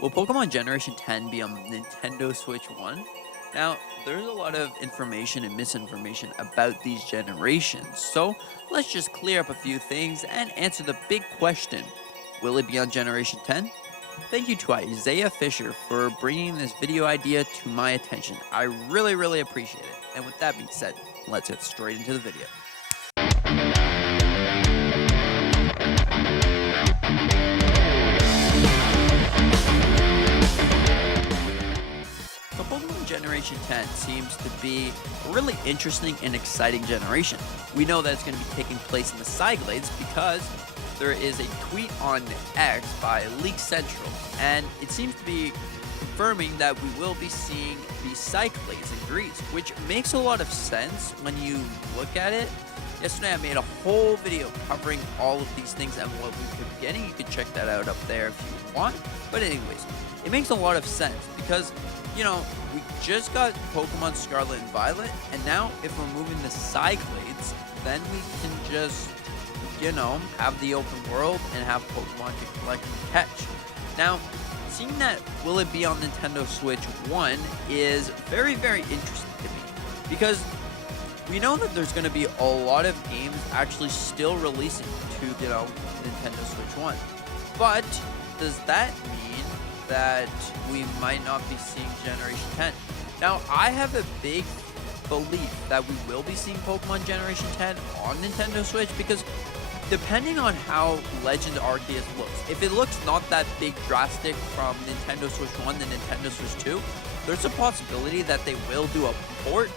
Will Pokemon Generation 10 be on Nintendo Switch 1? Now, there's a lot of information and misinformation about these generations, so let's just clear up a few things and answer the big question. Will it be on Generation 10? Thank you to Isaiah Fisher for bringing this video idea to my attention. I really appreciate it. And with that being said, let's get straight into the video. So Pokemon Generation 10 seems to be a really interesting and exciting generation. We know that it's going to be taking place in the Cyclades because there is a tweet on X by League Central, and it seems to be confirming that we will be seeing the Cyclades in Greece, which makes a lot of sense when you look at it. Yesterday I made a whole video covering all of these things and what we could be getting. You can check that out up there if you want. But anyways, it makes a lot of sense because, you know, we just got Pokemon Scarlet and Violet, and now if we're moving the Cyclades, then we can just, you know, have the open world and have Pokemon to collect and catch. Now, seeing that will it be on Nintendo Switch 1 is very interesting to me, because we know that there's going to be a lot of games actually still releasing to, you know, Nintendo Switch 1. But does that mean that we might not be seeing Generation 10? Now, I have a big belief that we will be seeing Pokemon Generation 10 on Nintendo Switch, because depending on how Legend Arceus looks, if it looks not that big drastic from Nintendo Switch 1 to Nintendo Switch 2, there's a possibility that they will do a port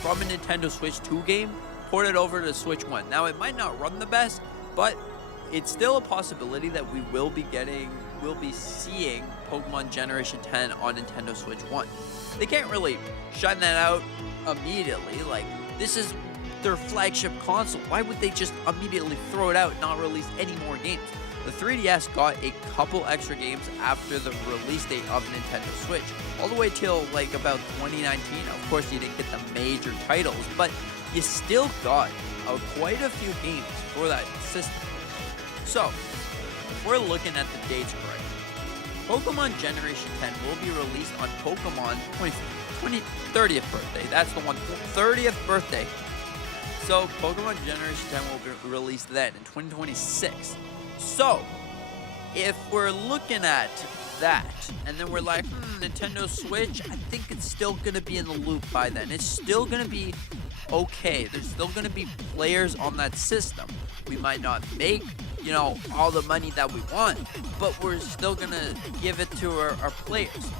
from a Nintendo Switch 2 game, port it over to Switch 1. Now, it might not run the best, but it's still a possibility that we will be seeing Pokemon Generation 10 on Nintendo Switch 1. They can't really shine that out immediately. Like, this is their flagship console. Why would they just immediately throw it out and not release any more games? The 3DS got a couple extra games after the release date of Nintendo Switch, all the way till like about 2019. Of course, you didn't get the major titles, but you still got quite a few games for that system. So, if we're looking at the dates right, Pokemon Generation 10 will be released on Pokemon 30th birthday. That's the one, 30th birthday. So, Pokemon Generation 10 will be released then in 2026. So, if we're looking at that, and then we're like, Nintendo Switch, I think it's still going to be in the loop by then. It's still going to be okay. There's still going to be players on that system. We might not make, you know, all the money that we want, but we're still going to give it to our players.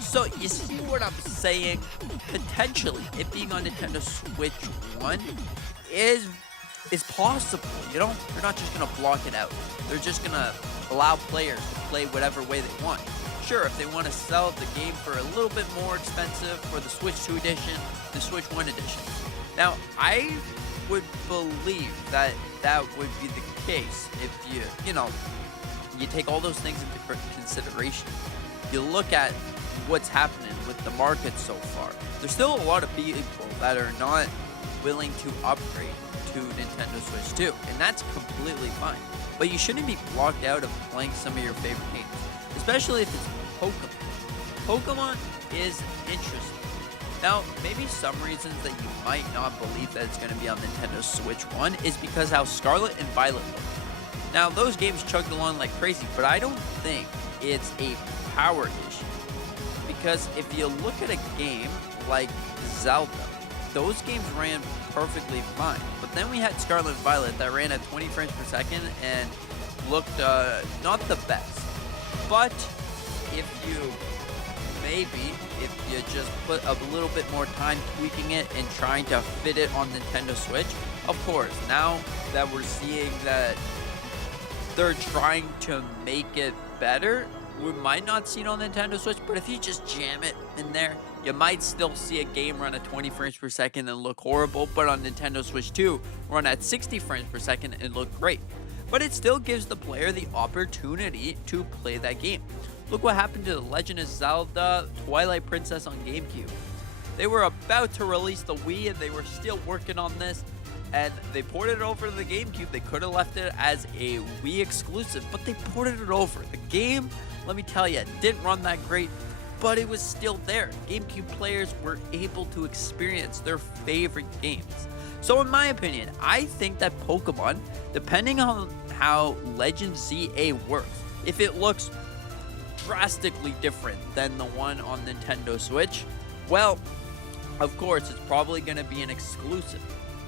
So, you see what I'm saying? Potentially, it being on Nintendo Switch 1 is possible, you know? They're not just going to block it out. They're just going to allow players to play whatever way they want. Sure, if they want to sell the game for a little bit more expensive for the Switch 2 edition, the Switch 1 edition. Now, I would believe that that would be the case if you know, you take all those things into consideration. You look at what's happening with the market so far. There's still a lot of people that are not willing to upgrade to Nintendo Switch 2, and that's completely fine. But you shouldn't be blocked out of playing some of your favorite games, especially if it's Pokemon. Pokemon is interesting. Now, maybe some reasons that you might not believe that it's going to be on Nintendo Switch 1 is because how Scarlet and Violet look. Now, those games chugged along like crazy, but I don't think it's a power issue. Because if you look at a game like Zelda, those games ran perfectly fine. But then we had Scarlet and Violet that ran at 20 frames per second and looked not the best. But if you just put a little bit more time tweaking it and trying to fit it on Nintendo Switch, of course, now that we're seeing that they're trying to make it better, we might not see it on Nintendo Switch, but if you just jam it in there, you might still see a game run at 20 frames per second and look horrible, but on Nintendo Switch 2, run at 60 frames per second and look great. But it still gives the player the opportunity to play that game. Look what happened to The Legend of Zelda Twilight Princess on GameCube. They were about to release the Wii and they were still working on this, and they ported it over to the GameCube. They could have left it as a Wii exclusive, but they ported it over. The game, let me tell you, didn't run that great, but it was still there. GameCube players were able to experience their favorite games. So in my opinion, I think that Pokemon, depending on how Legend ZA works, if it looks drastically different than the one on Nintendo Switch, well, of course, it's probably going to be an exclusive.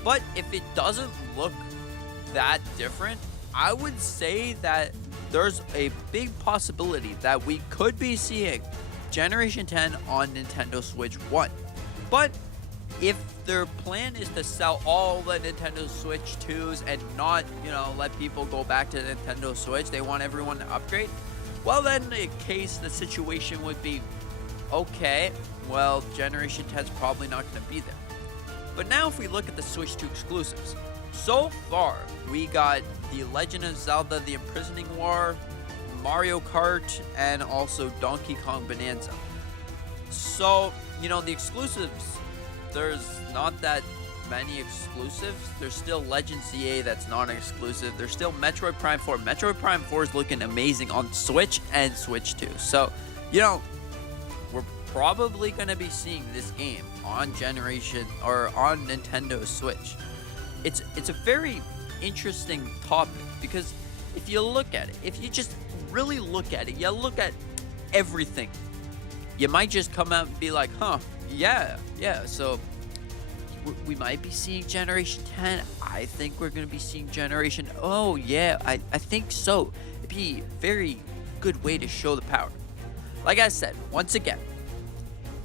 But if it doesn't look that different, I would say that there's a big possibility that we could be seeing Generation 10 on Nintendo Switch 1. But if their plan is to sell all the Nintendo Switch 2s and not, let people go back to Nintendo Switch, they want everyone to upgrade, well, then the situation would be, okay, well, Generation 10 is probably not going to be there. But now if we look at the Switch 2 exclusives, so far we got The Legend of Zelda The Imprisoning War, Mario Kart, and also Donkey Kong Bonanza. So, the exclusives, there's not that many exclusives. There's still Legend ZA that's not exclusive. There's still Metroid Prime 4. Metroid Prime 4 is looking amazing on Switch and Switch 2. So, we're probably going to be seeing this game on on Nintendo Switch. It's a very interesting topic because if you look at it, if you just really look at it, you look at everything, you might just come out and be like, yeah, so we might be seeing Generation 10. I think we're going to be seeing Generation... Oh, yeah, I think so. It'd be a very good way to show the power. Like I said, once again,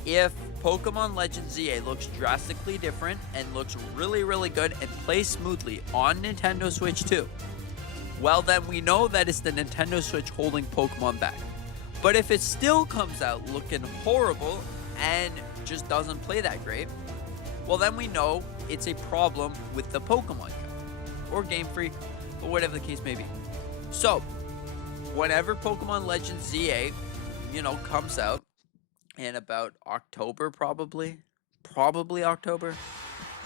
if Pokemon Legends ZA looks drastically different and looks really, really good and plays smoothly on Nintendo Switch 2, well, then we know that it's the Nintendo Switch holding Pokemon back. But if it still comes out looking horrible and just doesn't play that great, well, then we know it's a problem with the Pokemon company or Game Freak or whatever the case may be. So, whenever Pokemon Legends ZA, comes out in about October, probably October,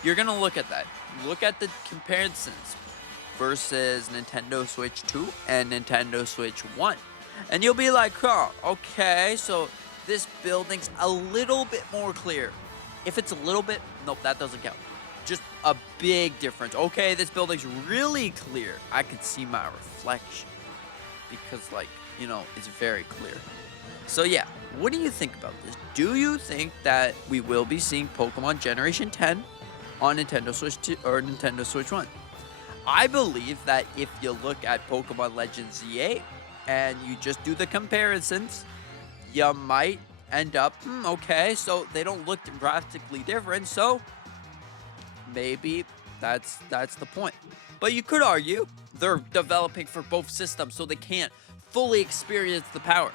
you're going to look at that. Look at the comparisons versus Nintendo Switch 2 and Nintendo Switch 1. And you'll be like, okay, so this building's a little bit more clear. If it's a little bit, nope, that doesn't count. Just a big difference. Okay, this building's really clear. I can see my reflection because, it's very clear. So yeah, what do you think about this? Do you think that we will be seeing Pokemon Generation 10 on Nintendo Switch 2 or Nintendo Switch 1? I believe that if you look at Pokemon Legends ZA and you just do the comparisons, you might end up, okay, so they don't look drastically different, so maybe that's the point. But you could argue they're developing for both systems, so they can't fully experience the power.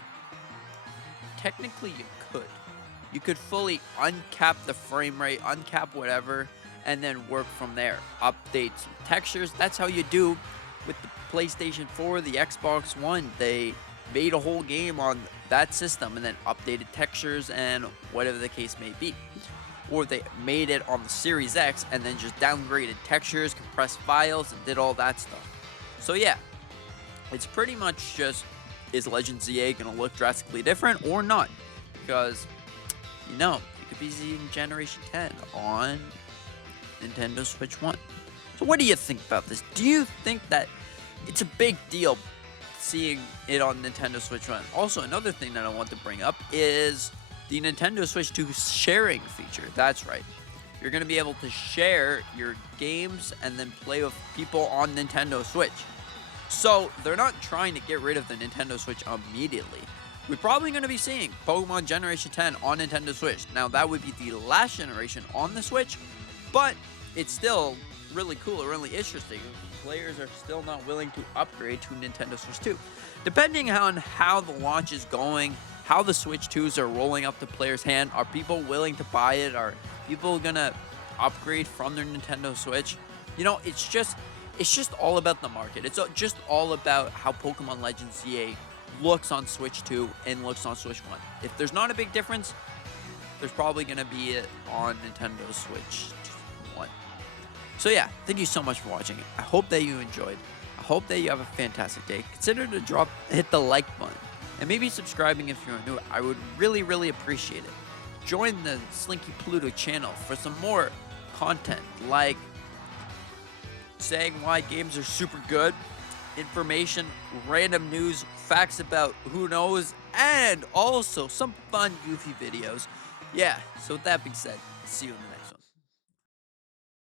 Technically, you could. You could fully uncap the frame rate, uncap whatever, and then work from there. Update some textures. That's how you do with the PlayStation 4, the Xbox One. They made a whole game on that system and then updated textures and whatever the case may be. Or they made it on the Series X and then just downgraded textures, compressed files, and did all that stuff. So yeah, it's pretty much just, is Legend ZA going to look drastically different or not? Because, you could be seeing Generation 10 on Nintendo Switch 1. So what do you think about this? Do you think that it's a big deal seeing it on Nintendo Switch 1? Also, another thing that I want to bring up is the Nintendo Switch 2 sharing feature. That's right. You're going to be able to share your games and then play with people on Nintendo Switch. So they're not trying to get rid of the Nintendo Switch immediately. We're probably going to be seeing Pokemon Generation 10 on Nintendo Switch. Now, that would be the last generation on the Switch, but it's still really cool and really interesting. Players are still not willing to upgrade to Nintendo Switch 2. Depending on how the launch is going, how the Switch 2s are rolling up the player's hand, are people willing to buy it? Are people going to upgrade from their Nintendo Switch? It's just all about the market. It's just all about how Pokemon Legends ZA looks on Switch 2 and looks on Switch 1. If there's not a big difference, there's probably going to be it on Nintendo Switch 1. So yeah, thank you so much for watching. I hope that you enjoyed. I hope that you have a fantastic day. Consider to hit the like button, and maybe subscribing if you're new. I would really appreciate it. Join the Slinky Pluto channel for some more content, like saying why games are super good, information, random news, facts about who knows, and also some fun, goofy videos. Yeah, so with that being said, see you in the next one.